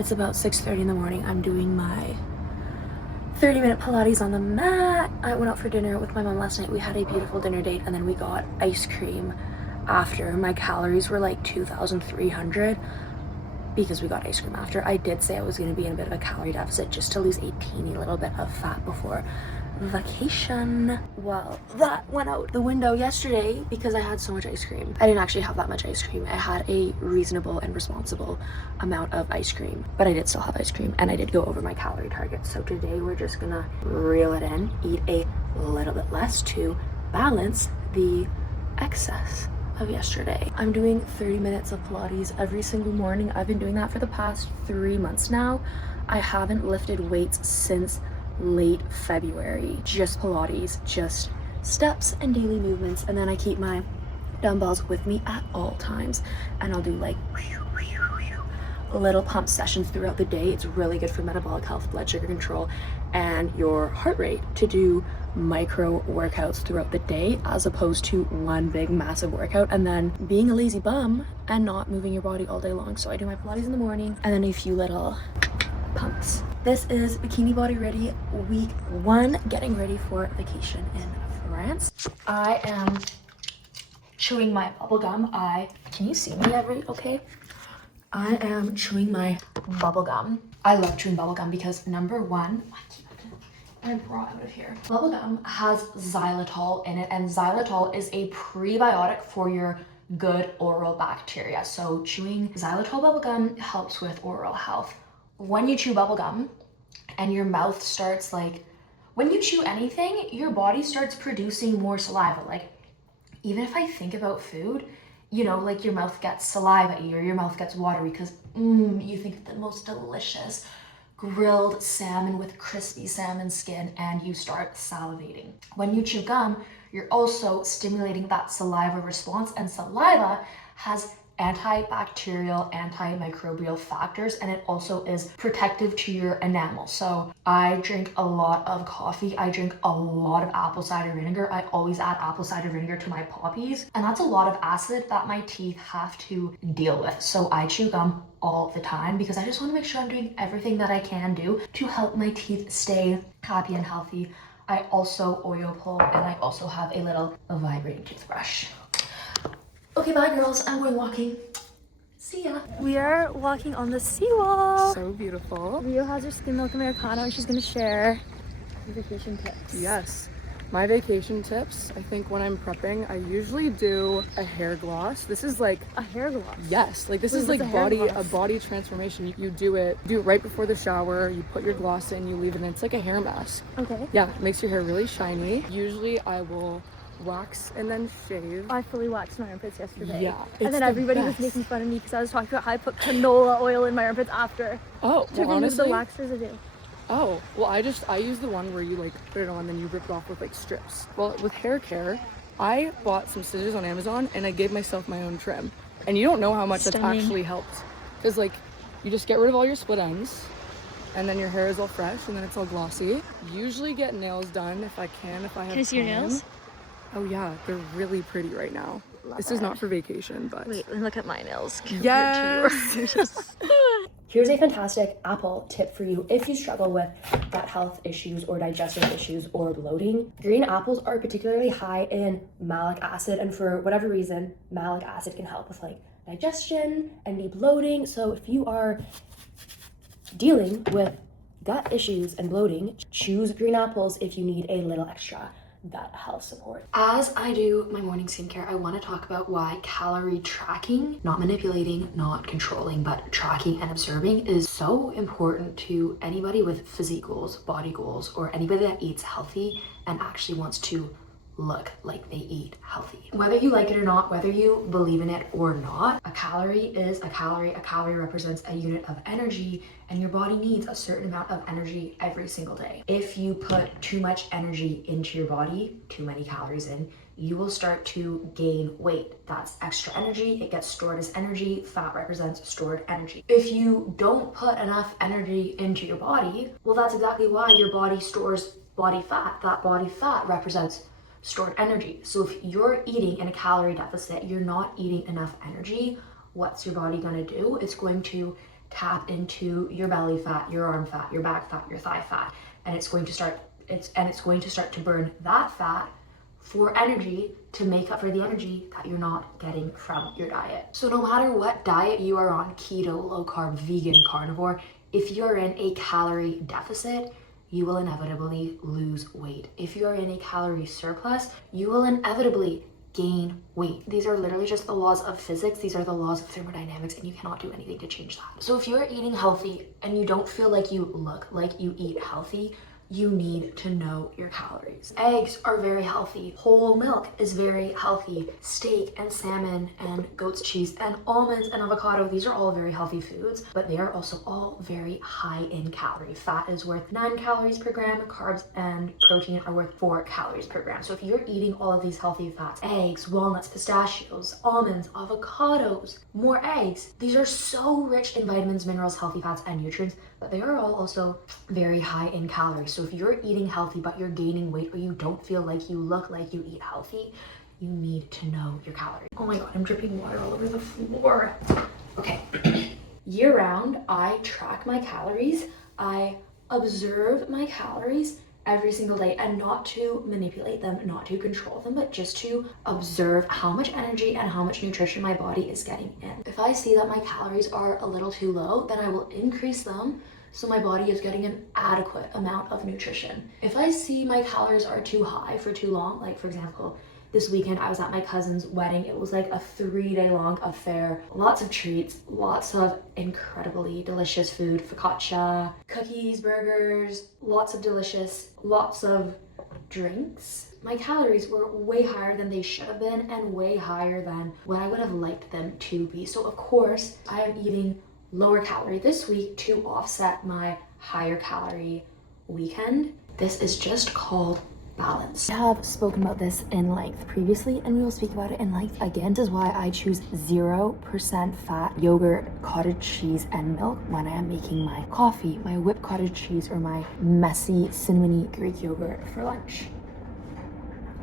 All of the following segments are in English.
It's about 6:30 in the morning. I'm doing my 30-minute Pilates on the mat. I went out for dinner with my mom last night. We had a beautiful dinner date and then we got ice cream after. My calories were like 2,300 because we got ice cream after. I did say I was going to be in a bit of a calorie deficit just to lose a teeny little bit of fat before vacation. Well, that went out the window yesterday because I had so much ice cream. I didn't actually have that much ice cream. I had a reasonable and responsible amount of ice cream, but I did still have ice cream and I did go over my calorie target. So today we're just gonna reel it in, eat a little bit less to balance the excess of yesterday. I'm doing 30 minutes of Pilates every single morning. I've been doing that for the past 3 months now. I haven't lifted weights since late February. Just Pilates, just steps and daily movements, and then I keep my dumbbells with me at all times, and I'll do like little pump sessions throughout the day. It's really good for metabolic health, blood sugar control, and your heart rate to do micro workouts throughout the day as opposed to one big massive workout and then being a lazy bum and not moving your body all day long. So I do my Pilates in the morning and then a few little pumps. This is Bikini Body Ready week 1, getting ready for vacation in France. I am chewing my bubble gum. Can you see me okay? I am chewing my bubble gum. I love chewing bubble gum because number one, I brought out of here. Bubble gum has xylitol in it, and xylitol is a prebiotic for your good oral bacteria. So chewing xylitol bubble gum helps with oral health. When you chew bubble gum and your mouth starts when you chew anything, your body starts producing more saliva. Like, even if I think about food, you know, like your mouth gets saliva-y or your mouth gets watery because you think of the most delicious grilled salmon with crispy salmon skin and you start salivating. When you chew gum, you're also stimulating that saliva response, and saliva has antibacterial, antimicrobial factors, and it also is protective to your enamel. So I drink a lot of coffee. I drink a lot of apple cider vinegar. I always add apple cider vinegar to my poppies, and that's a lot of acid that my teeth have to deal with. So I chew gum all the time because I just want to make sure I'm doing everything that I can do to help my teeth stay happy and healthy. I also oil pull, and I also have a little vibrating toothbrush. Okay, bye girls, I'm going walking. See ya. We are walking on the seawall. So beautiful. Rio has her skim milk Americano and she's gonna share her vacation tips. Yes. My vacation tips, I think when I'm prepping, I usually do a hair gloss. This is like a hair gloss? Yes, like this is like a body transformation. You do it right before the shower, you put your gloss in, you leave it in. It's like a hair mask. Okay. Yeah, it makes your hair really shiny. Usually I will wax and then shave. I fully waxed my armpits yesterday. Yeah. And then everybody was making fun of me because I was talking about how I put canola oil in my armpits after. Oh, well, honestly, the wax residue. Oh, well, I use the one where you like put it on and then you rip it off with like strips. Well, with hair care, I bought some scissors on Amazon and I gave myself my own trim. And you don't know how much that's actually helped. Because like, you just get rid of all your split ends and then your hair is all fresh and then it's all glossy. Usually get nails done if I have time. Can I see your nails? Oh yeah, they're really pretty right now. This is not for vacation, but... Wait, look at my nails. Yes! Here's a fantastic Apple tip for you if you struggle with gut health issues or digestive issues or bloating. Green apples are particularly high in malic acid, and for whatever reason, malic acid can help with like digestion and debloating. So if you are dealing with gut issues and bloating, choose green apples if you need a little extra gut health support. As I do my morning skincare, I want to talk about why calorie tracking, not manipulating, not controlling, but tracking and observing is so important to anybody with physique goals, body goals, or anybody that eats healthy and actually wants to look like they eat healthy. Whether you like it or not, whether you believe in it or not, a calorie is a calorie. A calorie represents a unit of energy, and your body needs a certain amount of energy every single day. If you put too much energy into your body, too many calories in, you will start to gain weight. That's extra energy. It gets stored as energy. Fat represents stored energy. If you don't put enough energy into your body, well, that's exactly why your body stores body fat. That body fat represents stored energy. So if you're eating in a calorie deficit, you're not eating enough energy, what's your body going to do? It's going to tap into your belly fat, your arm fat, your back fat, your thigh fat, and it's going to start to burn that fat for energy to make up for the energy that you're not getting from your diet. So no matter what diet you are on, keto, low carb, vegan, carnivore, if you're in a calorie deficit, you will inevitably lose weight. If you are in a calorie surplus, you will inevitably gain weight. These are literally just the laws of physics. These are the laws of thermodynamics, and you cannot do anything to change that. So if you're eating healthy and you don't feel like you look like you eat healthy, you need to know your calories. Eggs are very healthy. Whole milk is very healthy. Steak and salmon and goat's cheese and almonds and avocado, these are all very healthy foods, but they are also all very high in calorie. Fat is worth 9 calories per gram, carbs and protein are worth 4 calories per gram. So if you're eating all of these healthy fats, eggs, walnuts, pistachios, almonds, avocados, more eggs, these are so rich in vitamins, minerals, healthy fats, and nutrients, but they are all also very high in calories. So if you're eating healthy but you're gaining weight or you don't feel like you look like you eat healthy, you need to know your calories. Oh my god, I'm dripping water all over the floor. Okay. Year round, I track my calories. I observe my calories every single day, and not to manipulate them, not to control them, but just to observe how much energy and how much nutrition my body is getting in. If I see that my calories are a little too low, then I will increase them so my body is getting an adequate amount of nutrition. If I see my calories are too high for too long, like for example, this weekend I was at my cousin's wedding. It was like a 3-day long affair. Lots of treats, lots of incredibly delicious food, focaccia, cookies, burgers, lots of drinks. My calories were way higher than they should have been and way higher than what I would have liked them to be. So of course, I am eating lower calorie this week to offset my higher calorie weekend. This is just called balance. I have spoken about this in length previously, and we will speak about it in length again. This is why I choose 0% fat yogurt, cottage cheese, and milk when I am making my coffee, my whipped cottage cheese, or my messy cinnamony Greek yogurt for lunch.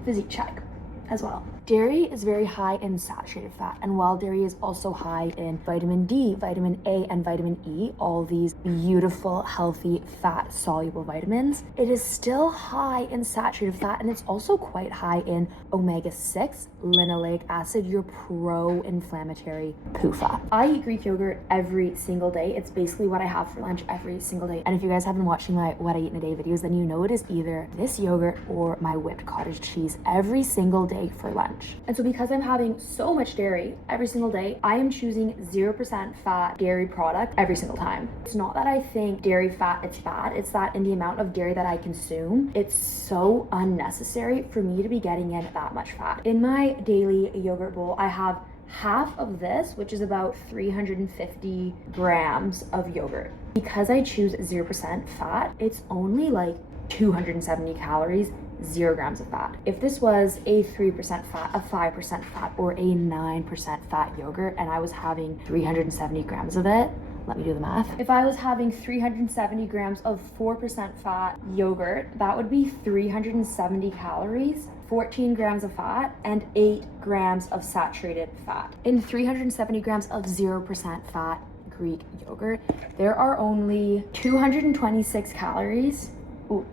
Physique check as well. Dairy is very high in saturated fat, and while dairy is also high in vitamin D, vitamin A, and vitamin E, all these beautiful, healthy, fat-soluble vitamins, it is still high in saturated fat, and it's also quite high in omega-6, linoleic acid, your pro-inflammatory PUFA. I eat Greek yogurt every single day. It's basically what I have for lunch every single day. And if you guys have been watching my What I Eat in a Day videos, then you know it is either this yogurt or my whipped cottage cheese every single day for lunch. And so because I'm having so much dairy every single day, I am choosing 0% fat dairy product every single time. It's not that I think dairy fat it's bad, it's that in the amount of dairy that I consume, it's so unnecessary for me to be getting in that much fat. In my daily yogurt bowl, I have half of this, which is about 350 grams of yogurt. Because I choose 0% fat, it's only like 270 calories, 0 grams of fat. If this was a 3% fat, a 5% fat, or a 9% fat yogurt, and I was having 370 grams of it, let me do the math. If I was having 370 grams of 4% fat yogurt, that would be 370 calories, 14 grams of fat, and 8 grams of saturated fat. In 370 grams of 0% fat Greek yogurt, there are only 226 calories. Ooh,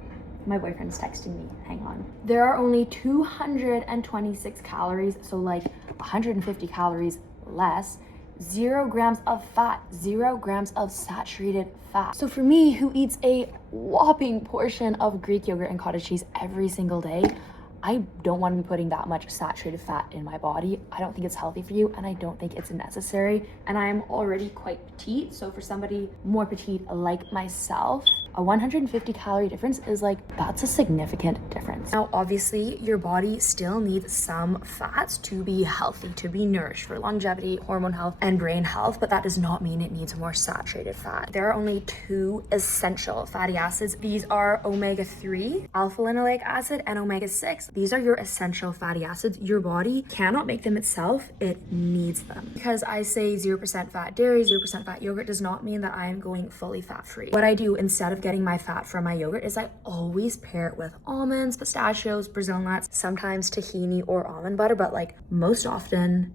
my boyfriend's texting me, hang on. There are only 226 calories, so like 150 calories less, 0 grams of fat, 0 grams of saturated fat. So for me, who eats a whopping portion of Greek yogurt and cottage cheese every single day, I don't want to be putting that much saturated fat in my body. I don't think it's healthy for you, and I don't think it's necessary. And I'm already quite petite, so for somebody more petite like myself, a 150 calorie difference is like, that's a significant difference. Now, obviously, your body still needs some fats to be healthy, to be nourished for longevity, hormone health, and brain health, but that does not mean it needs more saturated fat. There are only 2 essential fatty acids. These are omega-3, alpha-linoleic acid, and omega-6. These are your essential fatty acids. Your body cannot make them itself, it needs them. Because I say 0% fat dairy, 0% fat yogurt does not mean that I am going fully fat-free. What I do instead of getting my fat from my yogurt is I always pair it with almonds, pistachios, Brazil nuts, sometimes tahini or almond butter, but like most often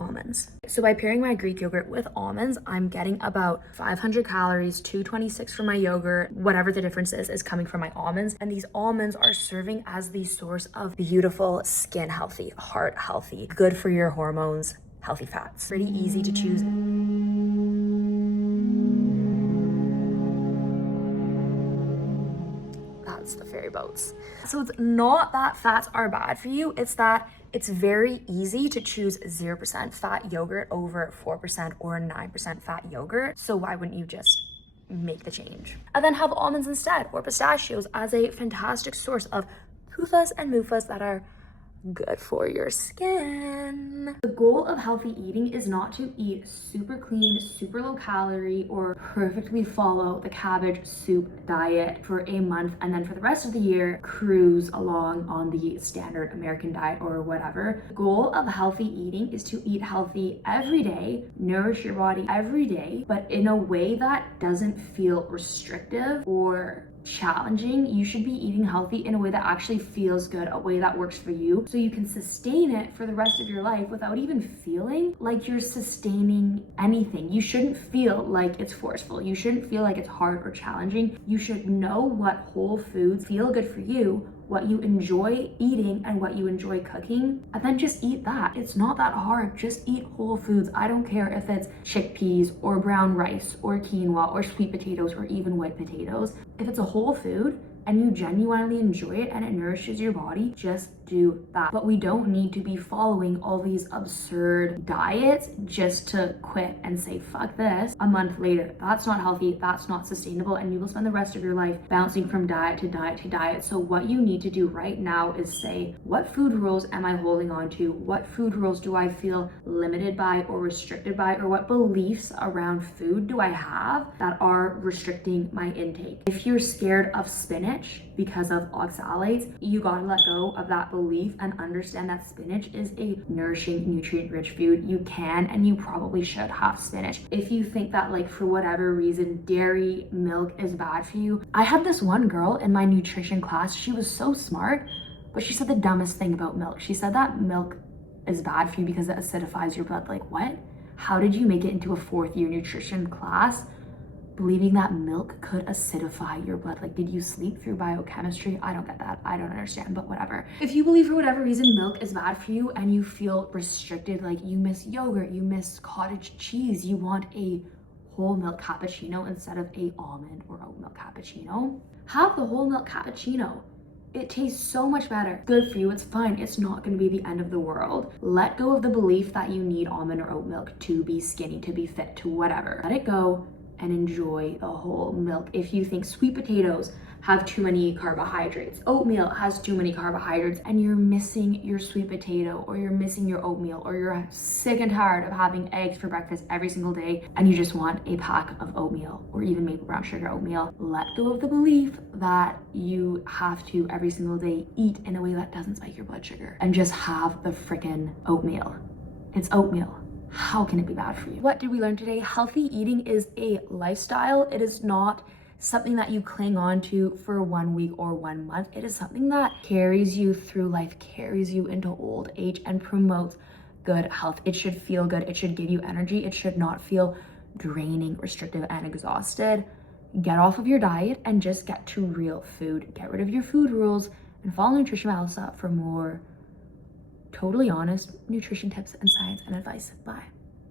almonds. So by pairing my Greek yogurt with almonds, I'm getting about 500 calories, 226 from my yogurt, whatever the difference is coming from my almonds. And these almonds are serving as the source of beautiful skin healthy, heart healthy, good for your hormones, healthy fats. Pretty easy to choose. That's the ferry boats. So it's not that fats are bad for you, it's that it's very easy to choose 0% fat yogurt over 4% or 9% fat yogurt. So why wouldn't you just make the change? And then have almonds instead, or pistachios, as a fantastic source of PUFAs and MUFAs that are good for your skin. The goal of healthy eating is not to eat super clean, super low calorie, or perfectly follow the cabbage soup diet for a month and then for the rest of the year cruise along on the standard American diet or whatever. The goal of healthy eating is to eat healthy every day, nourish your body every day, but in a way that doesn't feel restrictive or challenging. You should be eating healthy in a way that actually feels good, a way that works for you, so you can sustain it for the rest of your life without even feeling like you're sustaining anything. You shouldn't feel like it's forceful. You shouldn't feel like it's hard or challenging. You should know what whole foods feel good for you, what you enjoy eating and what you enjoy cooking, and then just eat that. It's not that hard. Just eat whole foods. I don't care if it's chickpeas or brown rice or quinoa or sweet potatoes or even white potatoes. If it's a whole food and you genuinely enjoy it and it nourishes your body, just do that. But we don't need to be following all these absurd diets just to quit and say, fuck this, a month later. That's not healthy, that's not sustainable, and you will spend the rest of your life bouncing from diet to diet to diet. So what you need to do right now is say, what food rules am I holding on to? What food rules do I feel limited by or restricted by? Or what beliefs around food do I have that are restricting my intake? If you're scared of spinach because of oxalates, you gotta let go of that belief and understand that spinach is a nourishing, nutrient-rich food. You can and you probably should have spinach. If you think that, like, for whatever reason dairy milk is bad for you, I had this one girl in my nutrition class, she was so smart, but she said the dumbest thing about milk. She said that milk is bad for you because it acidifies your blood. Like, what? How did you make it into a fourth year nutrition class believing that milk could acidify your blood? Like, did you sleep through biochemistry? I don't get that. I don't understand, but whatever. If you believe for whatever reason milk is bad for you and you feel restricted, like you miss yogurt, you miss cottage cheese, you want a whole milk cappuccino instead of a almond or oat milk cappuccino, have the whole milk cappuccino. It tastes so much better. Good for you, it's fine. It's not gonna be the end of the world. Let go of the belief that you need almond or oat milk to be skinny, to be fit, to whatever. Let it go and enjoy the whole milk. If you think sweet potatoes have too many carbohydrates, oatmeal has too many carbohydrates, and you're missing your sweet potato or you're missing your oatmeal, or you're sick and tired of having eggs for breakfast every single day and you just want a pack of oatmeal or even maple brown sugar oatmeal, let go of the belief that you have to every single day eat in a way that doesn't spike your blood sugar, and just have the frickin' oatmeal. It's oatmeal. How can it be bad for you? What did we learn today? Healthy eating is a lifestyle. It is not something that you cling on to for 1 week or 1 month. It is something that carries you through life, carries you into old age, and promotes good health. It should feel good. It should give you energy. It should not feel draining, restrictive, and exhausted. Get off of your diet and just get to real food. Get rid of your food rules and follow Nutrition by Elsa for more totally honest nutrition tips and science and advice. Bye.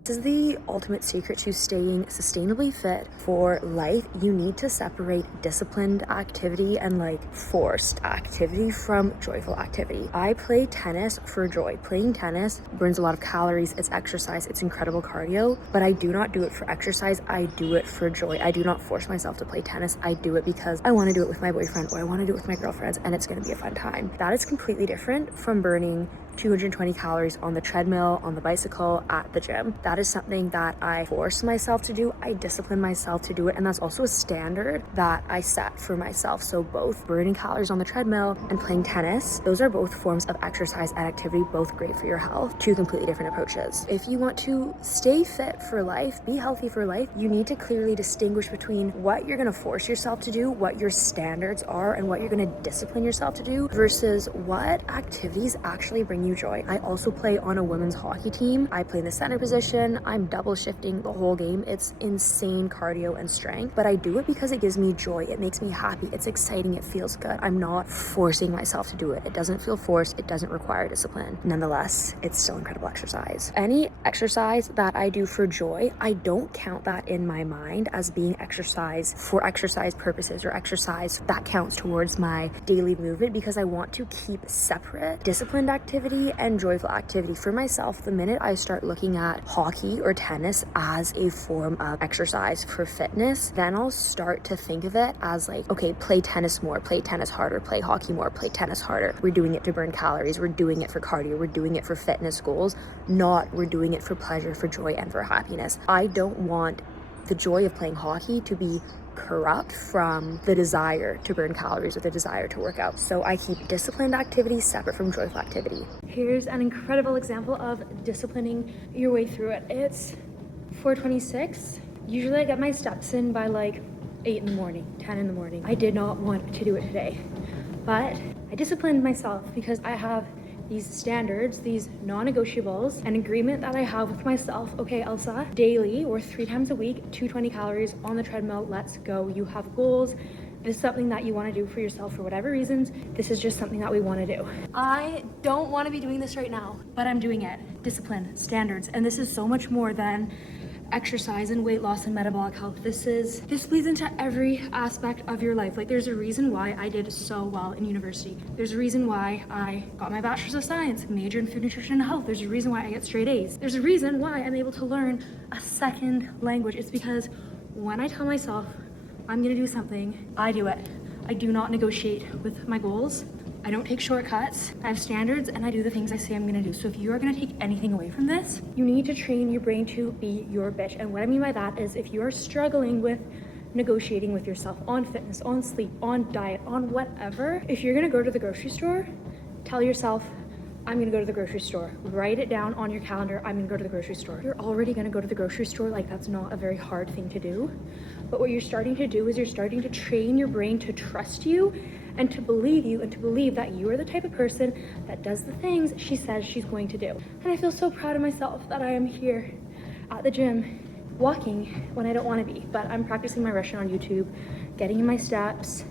This is the ultimate secret to staying sustainably fit for life. You need to separate disciplined activity and like forced activity from joyful activity. I play tennis for joy. Playing tennis burns a lot of calories. It's exercise. It's incredible cardio, but I do not do it for exercise. I do it for joy. I do not force myself to play tennis. I do it because I want to do it with my boyfriend or I want to do it with my girlfriends and it's going to be a fun time. That is completely different from burning 220 calories on the treadmill, on the bicycle, at the gym. That is something that I force myself to do. I discipline myself to do it. And that's also a standard that I set for myself. So both burning calories on the treadmill and playing tennis, those are both forms of exercise and activity, both great for your health. Two completely different approaches. If you want to stay fit for life, be healthy for life, you need to clearly distinguish between what you're gonna force yourself to do, what your standards are, and what you're gonna discipline yourself to do versus what activities actually bring you you joy. I also play on a women's hockey team. I play in the center position. I'm double shifting the whole game. It's insane cardio and strength, but I do it because it gives me joy. It makes me happy. It's exciting. It feels good. I'm not forcing myself to do it. It doesn't feel forced. It doesn't require discipline. Nonetheless, it's still incredible exercise. Any exercise that I do for joy, I don't count that in my mind as being exercise for exercise purposes or exercise that counts towards my daily movement, because I want to keep separate disciplined activity and joyful activity for myself. The minute I start looking at hockey or tennis as a form of exercise for fitness, then I'll start to think of it as like, okay, play tennis more, play tennis harder, play hockey more, play tennis harder. We're doing it to burn calories. We're doing it for cardio. We're doing it for fitness goals, not we're doing it for pleasure, for joy, and for happiness. I don't want the joy of playing hockey to be corrupt from the desire to burn calories or the desire to work out. So I keep disciplined activity separate from joyful activity. Here's an incredible example of disciplining your way through it. It's 4:26. Usually I get my steps in by like 8 in the morning, 10 in the morning. I did not want to do it today, but I disciplined myself because I have these standards, these non-negotiables, an agreement that I have with myself. Okay, Elsa, daily or 3 times a week, 220 calories on the treadmill, let's go. You have goals. This is something that you want to do for yourself for whatever reasons. This is just something that we want to do. I don't want to be doing this right now, but I'm doing it. Discipline, standards, and this is so much more than exercise and weight loss and metabolic health. This bleeds into every aspect of your life. Like, there's a reason why I did so well in university. There's a reason why I got my bachelor's of science, major in food nutrition and health. There's a reason why I get straight A's. There's a reason why I'm able to learn a second language. It's because when I tell myself I'm gonna do something, I do it. I do not negotiate with my goals. I don't take shortcuts. I have standards and I do the things I say I'm gonna do. So if you are gonna take anything away from this, you need to train your brain to be your bitch. And what I mean by that is, if you are struggling with negotiating with yourself on fitness, on sleep, on diet, on whatever, if you're gonna go to the grocery store, tell yourself, I'm gonna go to the grocery store. Write it down on your calendar, I'm gonna go to the grocery store. You're already gonna go to the grocery store. Like, that's not a very hard thing to do. But what you're starting to do is you're starting to train your brain to trust you and to believe you and to believe that you are the type of person that does the things she says she's going to do. And I feel so proud of myself that I am here at the gym walking when I don't want to be, but I'm practicing my Russian on YouTube, getting in my steps,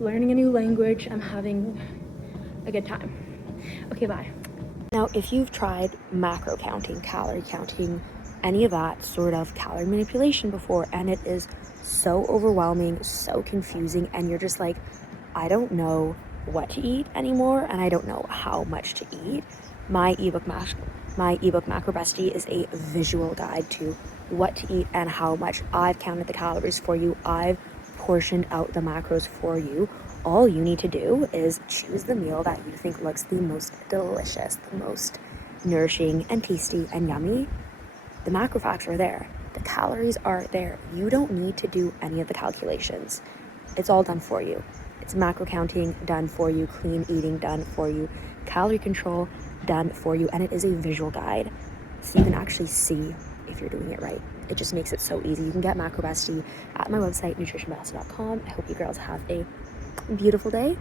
learning a new language. I'm having a good time. Okay, bye. Now, if you've tried macro counting, calorie counting, any of that sort of calorie manipulation before, and it is so overwhelming, so confusing, and you're just like, I don't know what to eat anymore, and I don't know how much to eat. My ebook Macro Bestie is a visual guide to what to eat and how much. I've counted the calories for you. I've portioned out the macros for you. All you need to do is choose the meal that you think looks the most delicious, the most nourishing and tasty and yummy. The macro facts are there. The calories are there. You don't need to do any of the calculations. It's all done for you. It's macro counting done for you, clean eating done for you, calorie control done for you, and it is a visual guide, so you can actually see if you're doing it right. It just makes it so easy. You can get Macro Bestie at my website, nutritionbestie.com. I hope you girls have a beautiful day.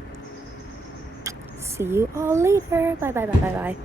See you all later. Bye, bye, bye, bye, bye.